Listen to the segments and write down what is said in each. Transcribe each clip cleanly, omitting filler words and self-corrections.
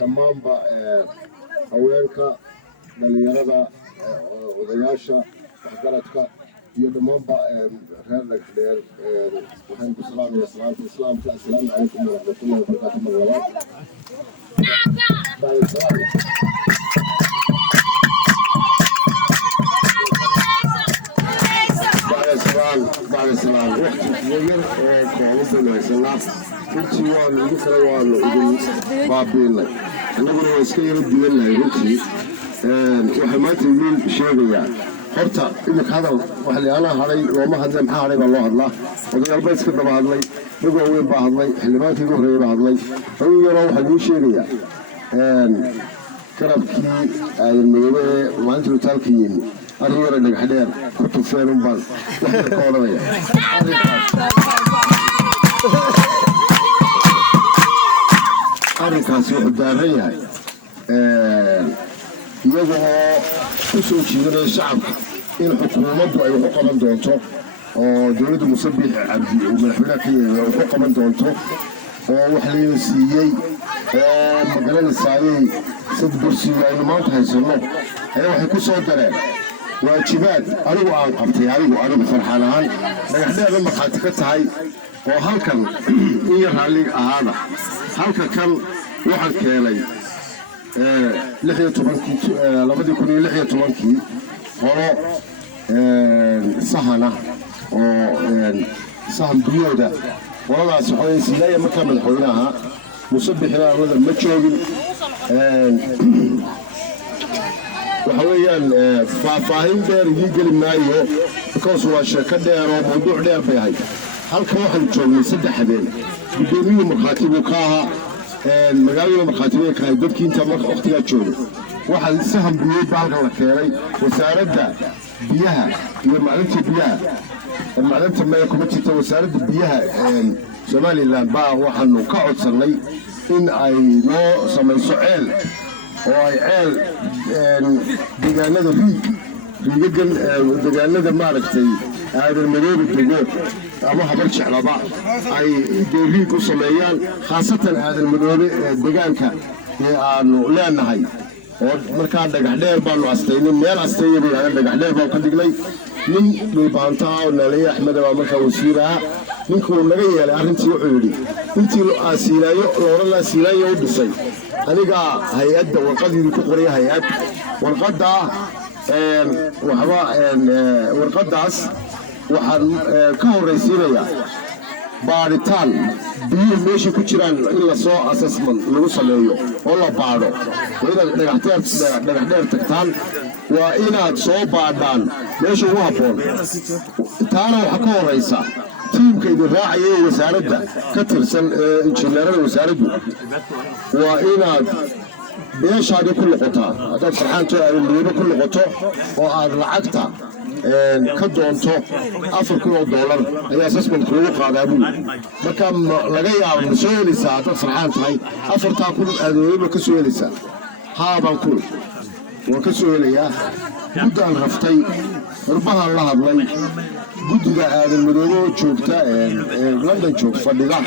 dhammaanba haweenka dhalinyarada odayaasha waxgaradka iyo dhammaanba reer dhagdheer waxaan ku salaamayaa salaanta islaamka assalaamu calaykum waraxmatullahi wabarakaatu magalaad بعد السلام وقت يجر كوالد السلام كنتي وأنا مثلا وأنا بابينا أنا أقول واسكير الدين هيروتي وحماتي يقول شيء يعني horta imika hadal waxyaalaha haray looma hadlay maxaa haray baa loo hadlaa odayaal iska daba hadlay ragoo weyn baa hadlay xildhibaankii ugu horreeyay baa hadlay adigu yaroo waxaa idiin sheegayaa garabkii aadan midoobe ee maalinta rutaalka yimi arrin yara dhagax dheer ku tufeen unbaan wax yar ka odhanaya arrinkaasi wuxuu daaran yahay iyaga oo ku soo jiidanaya shacabka in xukuumaddu ay wax u qaban doonto oo dowladda Musabbix Cabdi uu madaxweynaha ka yahay wax u qaban doonto oo wax layna siiyey oo magaranaysaayay sad kursi aynu maanta haysano ayaa waxay ku soo dareen waajibaad anigu aan qabtay anigu farxaan ahaan dhagax dheer markhaati ka tahay oo halkan in yar raalli ahaada halka kan waxaan keenay 2016 horo sahana oo sahan biyooda qoladaas waxay siiyay markaa madaxweynaha Musabbixina arada ma joogin waxa weeyaan faahfaahin dheer ii geli maayo because waa sheeko dheer oo mawduuc dheer bay ahayd halkan waxaan joognay 3 habeen gudoomiye markhaatibu ka ahaa magaalada markhaatiga ka dadkii inta waqtiga joogay waxa sahan biyo baalka la keenay wasaaradda biyaha iyo macdanta ma kuma jirto wasaaradda biyaha Somaliland baa waxaanu ka codsanay in ay noo samayso ceel oo ay ceel deegaanada riigagan deegaanada maaragtay aadan madoobe dego ama habar jeclaba ay deeriig u sameeyaan khaasatan aadan madoobe deegaanka ee aanu leenahay oo markaa dhagax dheer baanu astaynay meel asteeyay dhagax dheer baan ka dhignay nin dhulbaanta oo Nalay Axmed baa markaa wasiiraha ninkuu naga yeelay arrintii wuxuu yidhi intii loola asiilaayo u dhisay aniga hay'adda warqadii ku qoray hay'ad warqadda warqadaas waxaan ka horeysiinayaa baaritaan biyo meesha ku jiraan in la soo assessment lagu sameeyo oo la baadho waa inaad dhagax dheer tagtaan waa inaad soo baadhaan meesha ugu habboon taana waxaa ka horeysa tiimka idin raacaya wasaaradda ka tirsan injineerada wasaaraddu waa inaad beeshaadi ku noqotaa haddaad farxaanto aadan midoobe ku noqoto oo aad lacagta ka doonto $4,000 ayaa assessmentka lagu qaadaa buu marka laga yaabo ma soo helaysaa haddaad farxaan tahay $4,000 aadan ka soo helaysaa haabaan kuli waan ka soo helayaa guddaan raftay urbahaan la hadlay guddiga aadan madoobe oo joogta London joog fadhida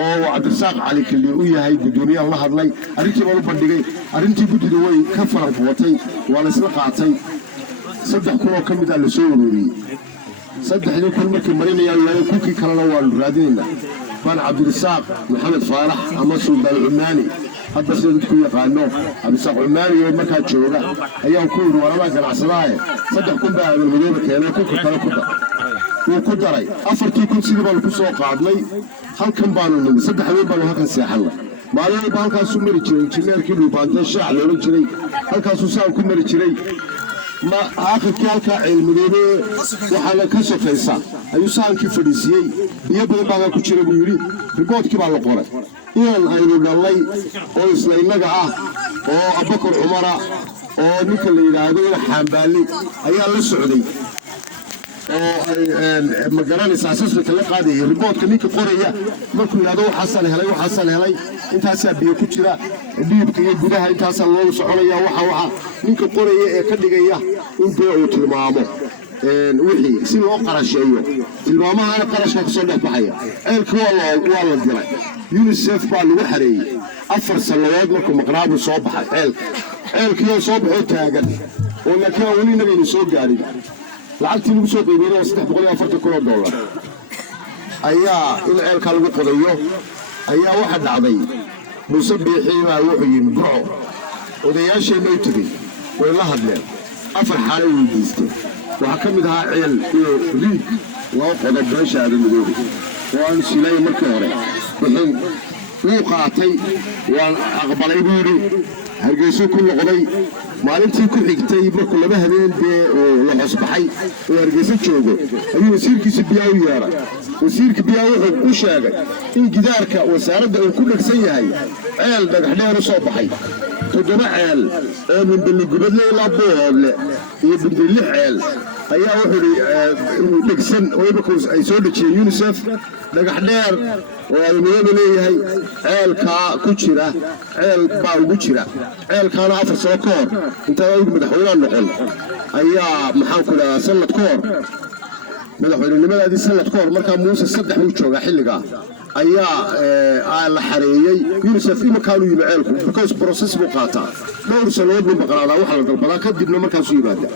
oo Cabdirasaaq Cali Kili u yahay gudoomiyaha la hadlay arrintii baan u bandhigay arrintii guddida way ka faranqootay waa la isla qaatay 3,000 ka mid ah la soo ururiyay 3,000 markii marinayaan yahay kunkii kalena waa raadinayna baan Cabdirasaaq Maxamed Faarax ama Suldaan Cumaani hadda sida dadku yaqaano Cabdirasaaq Cumaani oo markaa jooga ayaan ku yiri warama ganacsadahay 3,000 baa aadan madoobe keenay kunka kale ku dar ku daray 4,000 sidii baan ku soo qaadnay halkan baanu nimid 3 habeen baan halkan seexanay maalin walba halkaas u mari jiray injineerkii dhulbaantay shaac loola jiray halkaas uu saan ku mari jiray ma aakhirkii halkaa cilmidoobe waxaana ka sokaysa ayuu saankii fadhiisiyey biyo badan baa ku jira buu yidhi riboodkii baa la qoray inaan aynu dhalnay oo isla innaga ah oo Abubakar Cumara oo ninka la yidhaahdo xambaali ayaa la socday ma garanaysa assessmentka la qaadayay riboodka ninka qoraya markuu yidhaahdo waxaasan helay intaasaa biyo ku jira dhiibka iyo gudaha intaasaa loogu soconaya waxa ninka qoraya ee ka dhigaya in dee uu tilmaamo wixii si loo qarasheeyo tilmaamahana qarashka ka soo dhex baxaya ceelka waa la dilay UNICEF baa lagu xareeyey أفر سنوات مركو مقناب وصوبها عيل صوبها تاجن ولكن أولي نبي نسوق قاري لعلتي نسوق يبينا وستح بقولي أفرت كل دولار أيا العيل كانوا بقضيه أيا واحد عضي مسبحين وحيين برعو وذي شيء ما يتبي ولا هدلين أفر حالي ويديستي وحكمتها عيل ريك وقضى باشا هذا المدوري وأن سلاي مركوري وحين وقعتي وأن أقبلي بوري هرقيسو كل قضي maalintii ku xigtay markuu laba habeen la xusbaxay oo hargeysa joogo ayuu wasiirkiisa biyaa u yeeray wasiirka biyaa wuxuu u sheegay in gidaarka wasaaradda uu ku dhagsan yahay ceel dhagax dheer u soo baxay toddoba ceel oo min balligubadle ilaa boodle iyo burdilix ceel ayaa wuxuu dhagsan oo iminka ay soo dhejiyeen UNICEF dhagax dheer oo almiyada leeyahay ceelkaa ku jira ceel baa ugu jira ceelkaana 4 sano ka hor inta ay madaxweynaha noqon ayaa maxaan ku leeyahay sanad ka hor madaxweynimadaadii sanad ka hor markaa muuse 3 uu jooga xilliga ayaa la xareeyay UNICEF imakaanu yimi ceelku because process buu qaataa dhowr sanadood buu maqnaadaa waxa la dalbadaa kadibna markaasuu yimaada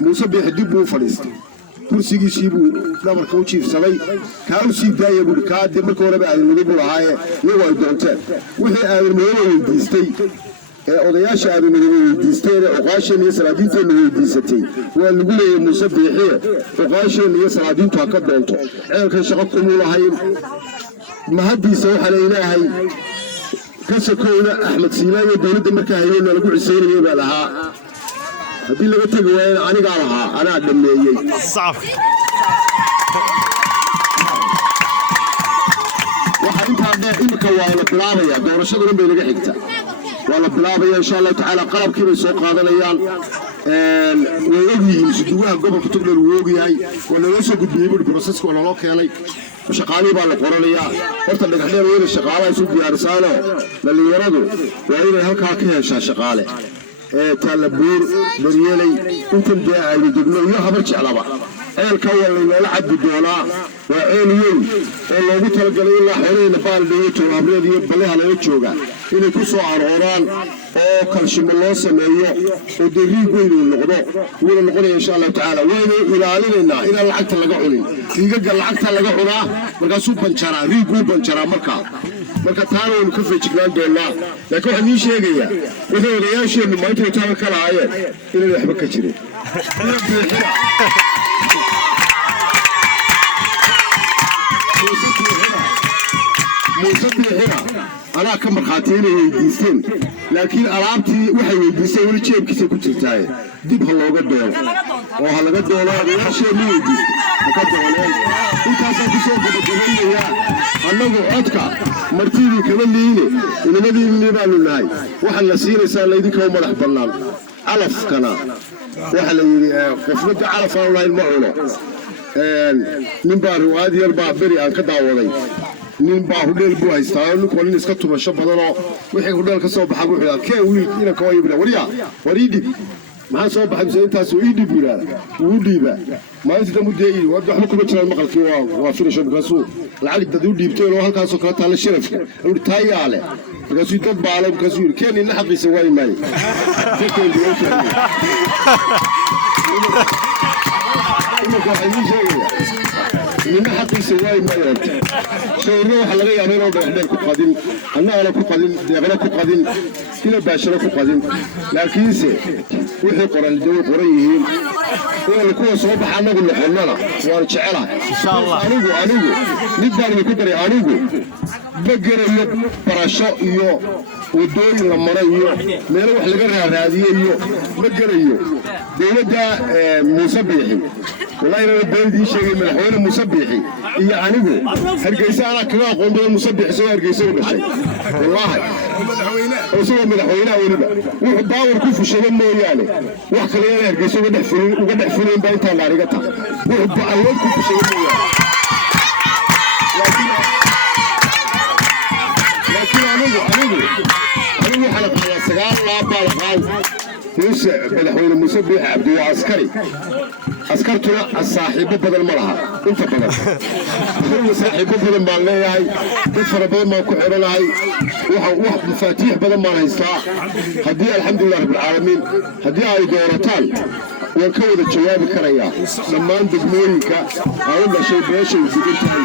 muuse bixi buu fadhiistay kursigiisii buu dhabarka u jiifsaday kaa u sii daaya buu kaa dib markii horeba aadan buu lahaaye iyagoo ay doonteen wixii aadan madooba weydiistay ee odayaasha aadan madooba weydiisteen ee oqaasheen iyo salaadiinteenna weydiisatay waa lagu leeyahay muuse biixiye oqaasheen iyo salaadiintu ha ka doonto ceelkan shaqo kumuu lahayn mahaddiisa waxaa la ilaahay ka sakowna axmed siilaan iyo dowladda markaa hayeenna lagu cisaynayay baa lahaa haddii laga tegi waayana anigaa lahaa anaa dhameeyey waxaa intaa dheer imika waa la bilaabaya doorashada dhan bay naga xigta waa la bilaabaya insha allahu tacaala qalabkii bay soo qaadanayaan way ogyihiin suduwaha gobolka togdheer wuu ogyahay waa naloo soo gudbiyey buri broseska waa naloo keenay shaqaalihii baa la qoranayaa horta dhagaxdheer weyna shaqaalaha isu diyaarisaano dhallinyaradu waa inay halkaa ka heshaa shaqaale taalabuur baryeley intan dee aynu degno iyo habar jeclaba ceelka waa laynoola cadbi doonaa waa ceel weyn oo loogu talagalay ilaa xoolahayna baaldheeyo towhabreed iyo balleha laga jooga inay ku soo arooraan oo kalshimo loo sameeyo oo dee riig weyn uu noqdo wuuna noqonaya insha allahu tacaala waynu ilaalinaynaa inaan lacagta laga cunin riigagga lacagta laga cunaa markaasuu banjaraa riig wuu banjaraa marka taana waynu ka feejignaan doonaa laakiin waxaan ii sheegayaa wixii odayaasheennu maanta wataaba ka lahaayeen inaan waxba ka jirin muuse biixina anaa ka markhaatiya inay weydiisteen laakiin alaabtii waxay weydiisteen weli jeebkiisay ku jirtaaye dib ha looga doono oo ha laga doono odayaasheennu weydiistay ha ka dooneen intaasaan ku soo gabagabaynayaa annagu codka martidii kama liine inamadiinni baanu nahay waxaad la siinaysaa laydinka u madax bannaan calafkana waxaa la yidhi qofnada calaf aanu lahayn ma cuno nin baa riwaayad yar baa beri aan ka daawaday nin baa hudheel buu haystaa oo ninku nin iska tumasho badanoo wixii hudheel ka soo baxa buu xidhaa kee wiil inanka waa yibna war ii dhib maxaa soo baxay mise intaas ii dhib yidhaahda wuu dhiibaa maalintii dambu dee waxba kuma jiraan maqalkii waa finisho markaasuu lacag dad u dhiibtay oo halkaasoo kale taalla sharafka uu taayaa leh markaasuu dad baale markaasuu yidhi keen inna xaqiisa waayi maayo imika waxaa ii sheegaya inna xaqiisa waayi maayo shawirna waxaa laga yaabaa inoo dhagaxdheer ku qadin annaana ku qadin deeqna ku qadin ina baashana ku qadin laakiinse wixii qoran dee way qoran yihiin inaan kuwa soo baxa annagu noqonnana waan jecelahay anigu mid baan idinku daray anigu ma gerayo barasho iyo wadooyin la maro iyo meelo wax laga raaraadiyo iyo ma gerayo dowladda muuse biixi والله أنا بيدي شيء من الحوار مسبحي يعني هرجيسة أنا كنا قوم بالمسبح سوى هرجيسة ولا شيء والله وسوى من الحوار ونبى وحضاور كوف شيء مو يعني وحكي لنا هرجيسة وقدح فلين بيتها على رجتها وحضاور كوف شيء مو يعني لكن أنا وحلق على سجال لا بالغال موسى مدحوين موسى بيح عبد عسكري عسكرتنا الصاحب بدل مرها انت بدل كل صاحب بدل ما لهي دفر بدل ما ku xiranahay waxa مفاتيح بدل ما haysta hadii alxamdulillah rabbil alamin hadii ay doorataan waan ka wada jawaabi karayaa dhammaan degmooyinka aan dhashay beesha u digantay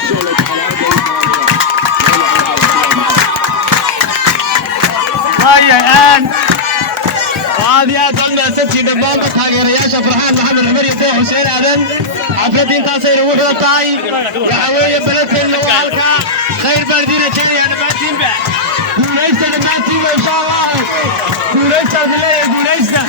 insha Allah taala هذه أتمنى ستي دبابة تاجرياشة فرحان محمد عمر يفوح حسين آدم عفرتين تاسين وحدة تاي يحوي بلدين لوالكا خير بلدين جاري أنا باتين بع قوليسة نباتين إن شاء الله قوليسة بالله قوليسة